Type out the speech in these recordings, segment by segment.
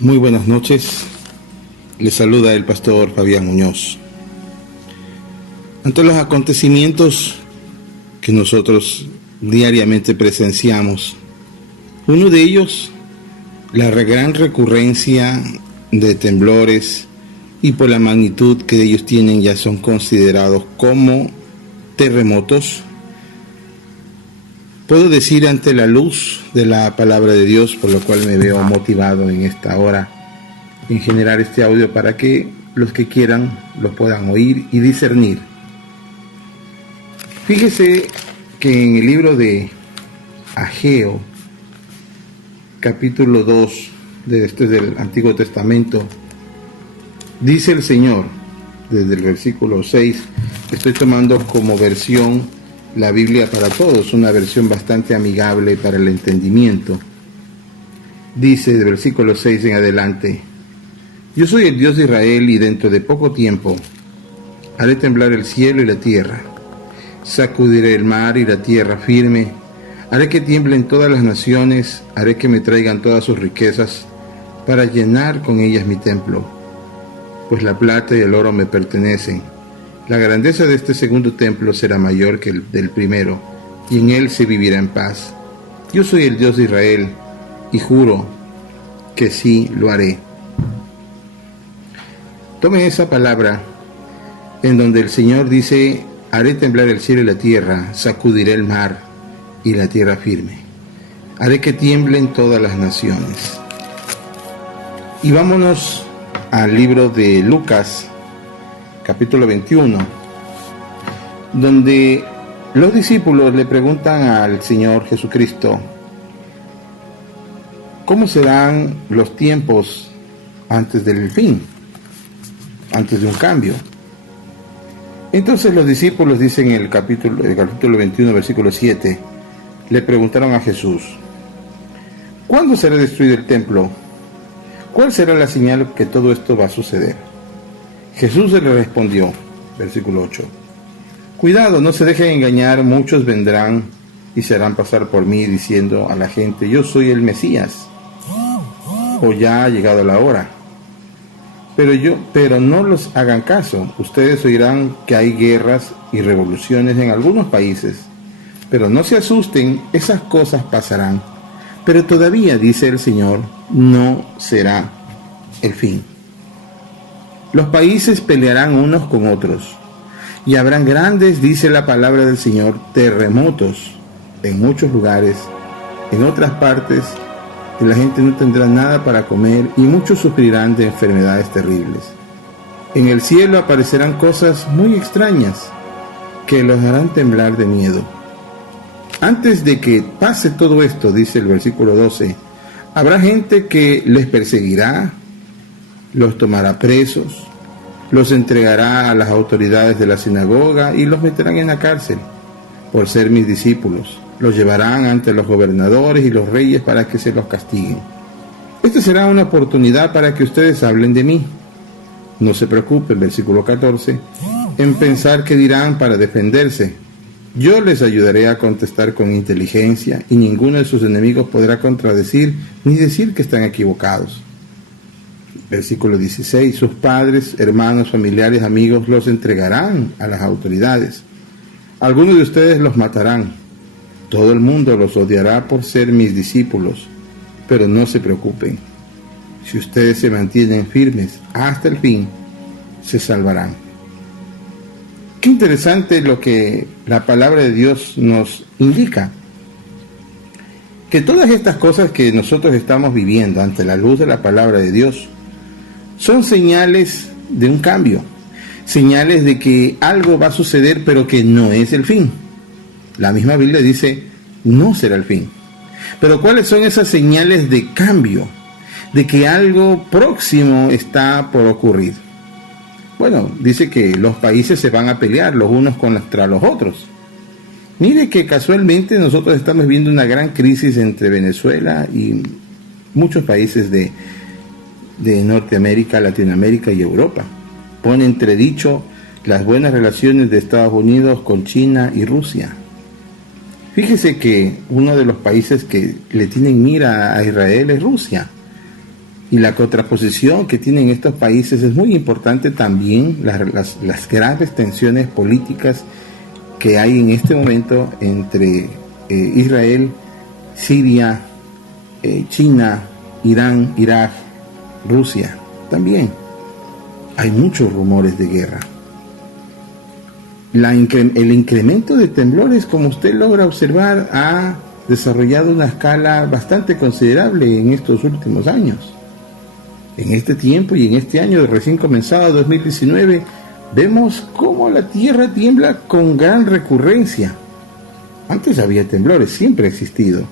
Muy buenas noches, les saluda el pastor Fabián Muñoz. Ante los acontecimientos que nosotros diariamente presenciamos, uno de ellos, la gran recurrencia de temblores, y por la magnitud que ellos tienen ya son considerados como terremotos. Puedo decir ante la luz de la palabra de Dios, por lo cual me veo motivado en esta hora en generar este audio para que los que quieran lo puedan oír y discernir. Fíjese que en el libro de Ageo, capítulo 2, del Antiguo Testamento, dice el Señor, desde el versículo 6, estoy tomando como versión la Biblia para todos, una versión bastante amigable para el entendimiento. Dice del versículo 6 en adelante: yo soy el Dios de Israel, y dentro de poco tiempo haré temblar el cielo y la tierra, sacudiré el mar y la tierra firme, haré que tiemblen todas las naciones, haré que me traigan todas sus riquezas para llenar con ellas mi templo, pues la plata y el oro me pertenecen. La grandeza de este segundo templo será mayor que el del primero, y en él se vivirá en paz. Yo soy el Dios de Israel, y juro que sí lo haré. Tomen esa palabra en donde el Señor dice: haré temblar el cielo y la tierra, sacudiré el mar y la tierra firme, haré que tiemblen todas las naciones. Y vámonos al libro de Lucas, capítulo 21, donde los discípulos le preguntan al Señor Jesucristo: ¿cómo serán los tiempos antes del fin, antes de un cambio? Entonces los discípulos dicen en el capítulo 21, versículo 7, le preguntaron a Jesús: ¿cuándo será destruido el templo? ¿Cuál será la señal que todo esto va a suceder? Jesús le respondió, versículo 8, cuidado, no se dejen engañar, muchos vendrán y se harán pasar por mí diciendo a la gente: yo soy el Mesías, o ya ha llegado la hora. Pero no los hagan caso. Ustedes oirán que hay guerras y revoluciones en algunos países, pero no se asusten, esas cosas pasarán. Pero todavía, dice el Señor, no será el fin. Los países pelearán unos con otros, y habrán grandes, dice la palabra del Señor, terremotos en muchos lugares. En otras partes la gente no tendrá nada para comer, y muchos sufrirán de enfermedades terribles. En el cielo aparecerán cosas muy extrañas que los harán temblar de miedo. Antes de que pase todo esto, dice el versículo 12, habrá gente que les perseguirá, los tomará presos, los entregará a las autoridades de la sinagoga y los meterán en la cárcel por ser mis discípulos. Los llevarán ante los gobernadores y los reyes para que se los castiguen. Esta será una oportunidad para que ustedes hablen de mí. No se preocupen, versículo 14, en pensar qué dirán para defenderse. Yo les ayudaré a contestar con inteligencia, y ninguno de sus enemigos podrá contradecir ni decir que están equivocados. Versículo 16, sus padres, hermanos, familiares, amigos los entregarán a las autoridades. Algunos de ustedes los matarán. Todo el mundo los odiará por ser mis discípulos, pero no se preocupen. Si ustedes se mantienen firmes hasta el fin, se salvarán. Qué interesante lo que la palabra de Dios nos indica. Que todas estas cosas que nosotros estamos viviendo ante la luz de la palabra de Dios son señales de un cambio, señales de que algo va a suceder, pero que no es el fin. La misma Biblia dice: no será el fin. Pero ¿cuáles son esas señales de cambio? De que algo próximo está por ocurrir. Bueno, dice que los países se van a pelear los unos contra los otros. Mire que casualmente nosotros estamos viendo una gran crisis entre Venezuela y muchos países de Norteamérica, Latinoamérica y Europa. Pone entredicho las buenas relaciones de Estados Unidos con China y Rusia. Fíjese que uno de los países que le tienen mira a Israel es Rusia. Y la contraposición que tienen estos países es muy importante también, las graves tensiones políticas que hay en este momento entre Israel, Siria, China, Irán, Irak, Rusia. También hay muchos rumores de guerra. El incremento de temblores, como usted logra observar, ha desarrollado una escala bastante considerable en estos últimos años. En este tiempo y en este año recién comenzado 2019, vemos cómo la tierra tiembla con gran recurrencia. Antes había temblores, siempre ha existido,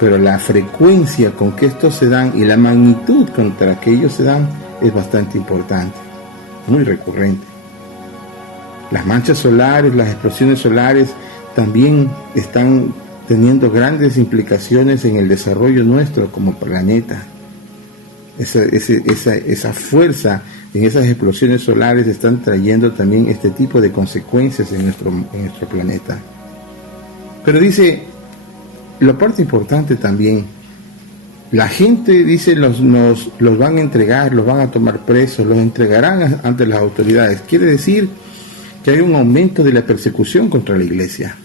pero la frecuencia con que estos se dan y la magnitud contra que ellos se dan es bastante importante, muy recurrente. Las manchas solares, las explosiones solares también están teniendo grandes implicaciones en el desarrollo nuestro como planeta. Esa fuerza en esas explosiones solares están trayendo también este tipo de consecuencias en nuestro planeta. Pero dice, la parte importante también, la gente dice los van a entregar, los van a tomar presos, los entregarán ante las autoridades. Quiere decir que hay un aumento de la persecución contra la iglesia,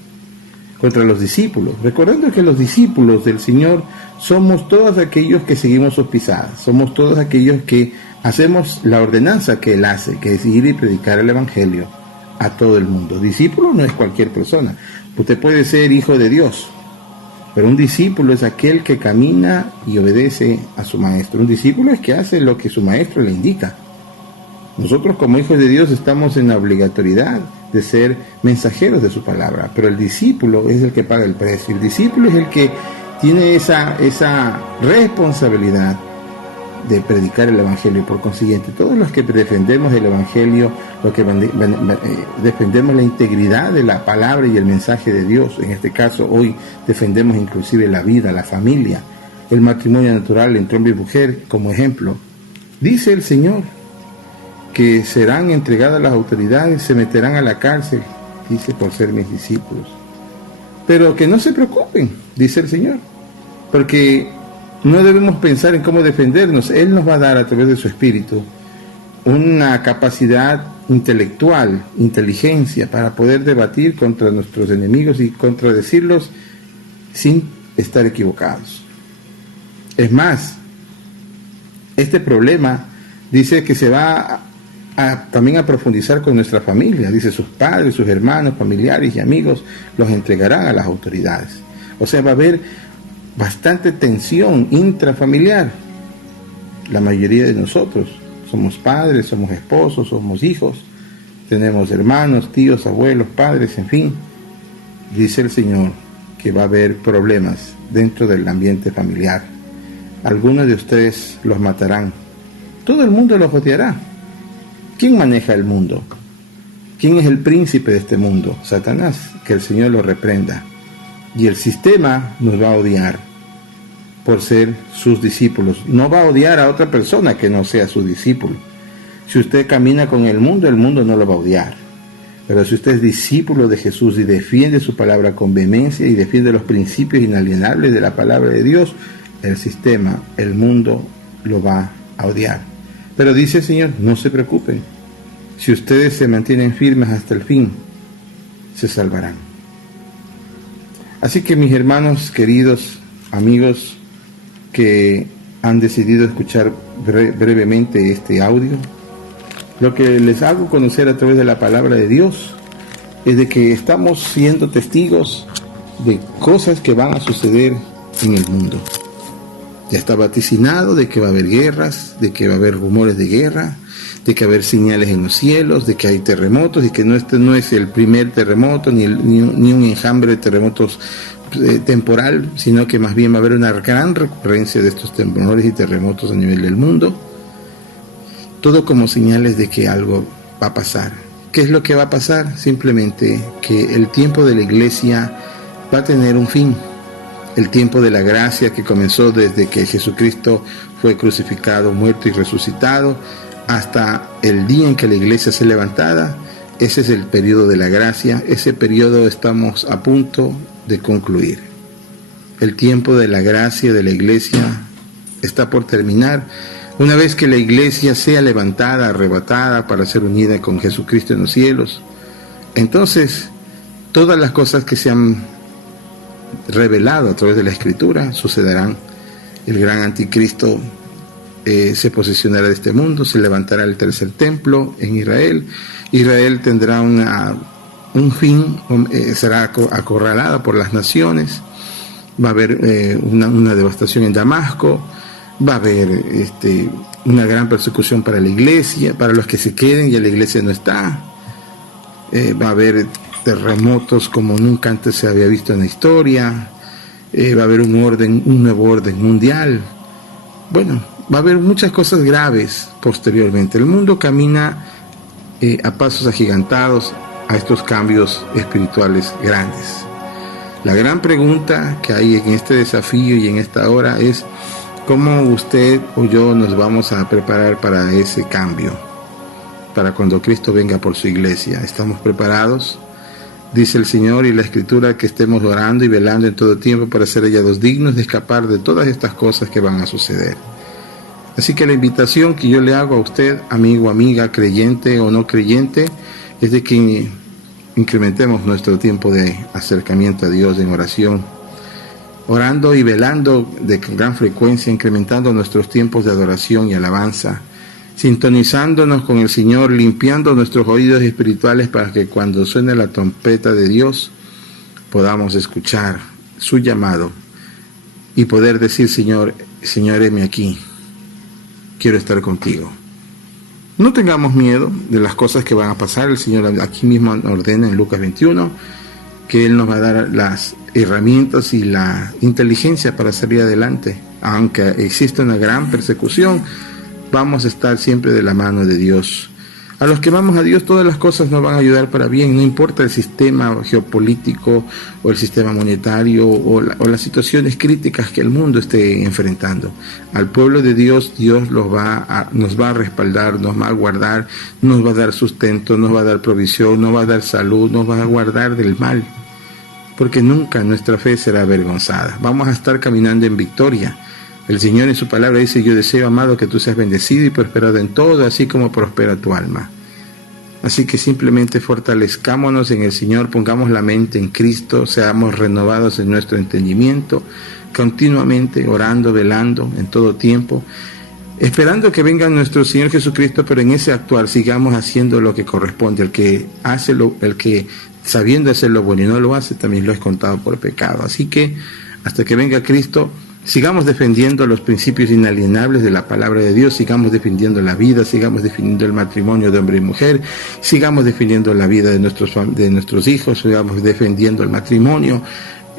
contra los discípulos. Recordando que los discípulos del Señor somos todos aquellos que seguimos sus pisadas, somos todos aquellos que hacemos la ordenanza que Él hace, que es ir y predicar el Evangelio a todo el mundo. Discípulo no es cualquier persona. Usted puede ser hijo de Dios, pero un discípulo es aquel que camina y obedece a su maestro. Un discípulo es que hace lo que su maestro le indica. Nosotros como hijos de Dios estamos en la obligatoriedad de ser mensajeros de su palabra, pero el discípulo es el que paga el precio. El discípulo es el que tiene esa responsabilidad de predicar el Evangelio. Por consiguiente, todos los que defendemos el Evangelio, los que defendemos la integridad de la palabra y el mensaje de Dios, en este caso hoy defendemos inclusive la vida, la familia, el matrimonio natural entre hombre y mujer como ejemplo. Dice el Señor que serán entregadas las autoridades, se meterán a la cárcel, dice, por ser mis discípulos. Pero que no se preocupen, dice el Señor, porque no debemos pensar en cómo defendernos. Él nos va a dar a través de su Espíritu una capacidad intelectual, inteligencia, para poder debatir contra nuestros enemigos y contradecirlos sin estar equivocados. Es más, este problema dice que se va también a profundizar con nuestra familia. Dice, sus padres, sus hermanos, familiares y amigos los entregarán a las autoridades. O sea, va a haber bastante tensión intrafamiliar. La mayoría de nosotros somos padres, somos esposos, somos hijos, tenemos hermanos, tíos, abuelos, padres, en fin. Dice el Señor que va a haber problemas dentro del ambiente familiar. Algunos de ustedes los matarán. Todo el mundo los odiará. ¿Quién maneja el mundo? ¿Quién es el príncipe de este mundo? Satanás. Que el Señor lo reprenda. Y el sistema nos va a odiar por ser sus discípulos. No va a odiar a otra persona que no sea su discípulo. Si usted camina con el mundo no lo va a odiar. Pero si usted es discípulo de Jesús y defiende su palabra con vehemencia y defiende los principios inalienables de la palabra de Dios, el sistema, el mundo lo va a odiar. Pero dice el Señor, no se preocupen. Si ustedes se mantienen firmes hasta el fin, se salvarán. Así que mis hermanos queridos, amigos que han decidido escuchar brevemente este audio, lo que les hago conocer a través de la palabra de Dios es de que estamos siendo testigos de cosas que van a suceder en el mundo. Ya está vaticinado de que va a haber guerras, de que va a haber rumores de guerra, de que va a haber señales en los cielos, de que hay terremotos y que este no es el primer terremoto ni un enjambre de terremotos temporal, sino que más bien va a haber una gran recurrencia de estos temblores y terremotos a nivel del mundo. Todo como señales de que algo va a pasar. ¿Qué es lo que va a pasar? Simplemente que el tiempo de la iglesia va a tener un fin. El tiempo de la gracia que comenzó desde que Jesucristo fue crucificado, muerto y resucitado, hasta el día en que la iglesia se levantada, ese es el periodo de la gracia. Ese periodo estamos a punto de concluir. El tiempo de la gracia de la iglesia está por terminar. Una vez que la iglesia sea levantada, arrebatada para ser unida con Jesucristo en los cielos, entonces todas las cosas que se han revelado a través de la Escritura sucederán. El gran anticristo se posicionará de este mundo, se levantará el tercer templo en Israel. Israel tendrá un fin, será acorralada por las naciones. Va a haber una devastación en Damasco. Va a haber una gran persecución para la iglesia, para los que se queden, ya la iglesia no está. Va a haber terremotos como nunca antes se había visto en la historia. Va a haber un nuevo orden mundial. Bueno, va a haber muchas cosas graves posteriormente. El mundo camina a pasos agigantados a estos cambios espirituales grandes. La gran pregunta que hay en este desafío y en esta hora es: ¿cómo usted o yo nos vamos a preparar para ese cambio? Para cuando Cristo venga por su iglesia. ¿Estamos preparados? Dice el Señor y la Escritura que estemos orando y velando en todo tiempo para ser hallados dignos de escapar de todas estas cosas que van a suceder. Así que la invitación que yo le hago a usted, amigo, amiga, creyente o no creyente, es de que incrementemos nuestro tiempo de acercamiento a Dios en oración, orando y velando de gran frecuencia, incrementando nuestros tiempos de adoración y alabanza, sintonizándonos con el Señor, limpiando nuestros oídos espirituales para que cuando suene la trompeta de Dios podamos escuchar su llamado y poder decir: Señor, heme aquí, quiero estar contigo. No tengamos miedo de las cosas que van a pasar. El Señor aquí mismo ordena en Lucas 21 que Él nos va a dar las herramientas y la inteligencia para salir adelante. Aunque exista una gran persecución, vamos a estar siempre de la mano de Dios. A los que vamos a Dios, todas las cosas nos van a ayudar para bien, no importa el sistema geopolítico o el sistema monetario o las situaciones críticas que el mundo esté enfrentando. Al pueblo de Dios, Dios nos va a respaldar, nos va a guardar, nos va a dar sustento, nos va a dar provisión, nos va a dar salud, nos va a guardar del mal, porque nunca nuestra fe será avergonzada. Vamos a estar caminando en victoria. El Señor en su palabra dice: yo deseo, amado, que tú seas bendecido y prosperado en todo, así como prospera tu alma. Así que simplemente fortalezcámonos en el Señor, pongamos la mente en Cristo, seamos renovados en nuestro entendimiento, continuamente orando, velando en todo tiempo, esperando que venga nuestro Señor Jesucristo, pero en ese actuar sigamos haciendo lo que corresponde. El que sabiendo hacer lo bueno y no lo hace, también lo es contado por pecado. Así que hasta que venga Cristo, sigamos defendiendo los principios inalienables de la palabra de Dios, sigamos defendiendo la vida, sigamos defendiendo el matrimonio de hombre y mujer, sigamos defendiendo la vida de nuestros hijos, sigamos defendiendo el matrimonio,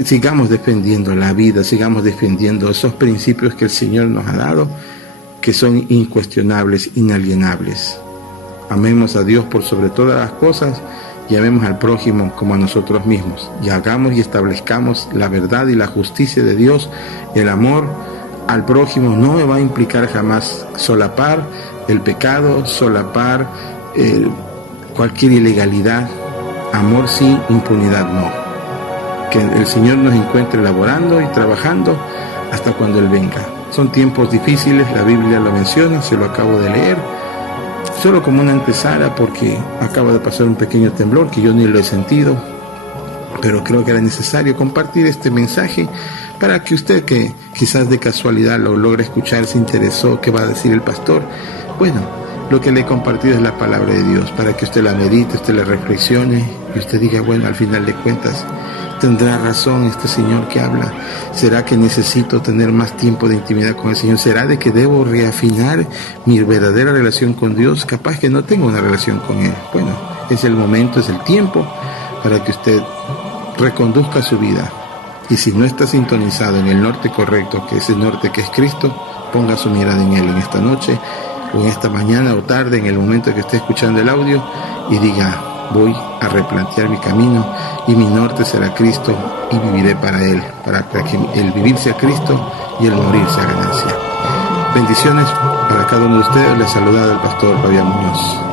sigamos defendiendo la vida, sigamos defendiendo esos principios que el Señor nos ha dado, que son incuestionables, inalienables. Amemos a Dios por sobre todas las cosas y amemos al prójimo como a nosotros mismos, y hagamos y establezcamos la verdad y la justicia de Dios. El amor al prójimo no me va a implicar jamás solapar el pecado, solapar cualquier ilegalidad. Amor sí, impunidad no. Que el Señor nos encuentre laborando y trabajando hasta cuando Él venga. Son tiempos difíciles, la Biblia lo menciona, se lo acabo de leer, solo como una antesala, porque acaba de pasar un pequeño temblor que yo ni lo he sentido, pero creo que era necesario compartir este mensaje para que usted, que quizás de casualidad lo logra escuchar, se interesó qué va a decir el pastor. Bueno, lo que le he compartido es la palabra de Dios, para que usted la medite, usted la reflexione y usted diga: bueno, al final de cuentas, ¿tendrá razón este Señor que habla? ¿Será que necesito tener más tiempo de intimidad con el Señor? ¿Será de que debo reafinar mi verdadera relación con Dios? Capaz que no tengo una relación con Él. Bueno, es el momento, es el tiempo para que usted reconduzca su vida. Y si no está sintonizado en el norte correcto, que es el norte que es Cristo, ponga su mirada en Él en esta noche, o en esta mañana o tarde, en el momento que esté escuchando el audio, y diga: voy a replantear mi camino y mi norte será Cristo y viviré para Él, para que el vivir sea Cristo y el morir sea ganancia. Bendiciones para cada uno de ustedes. Les saluda el pastor Fabián Muñoz.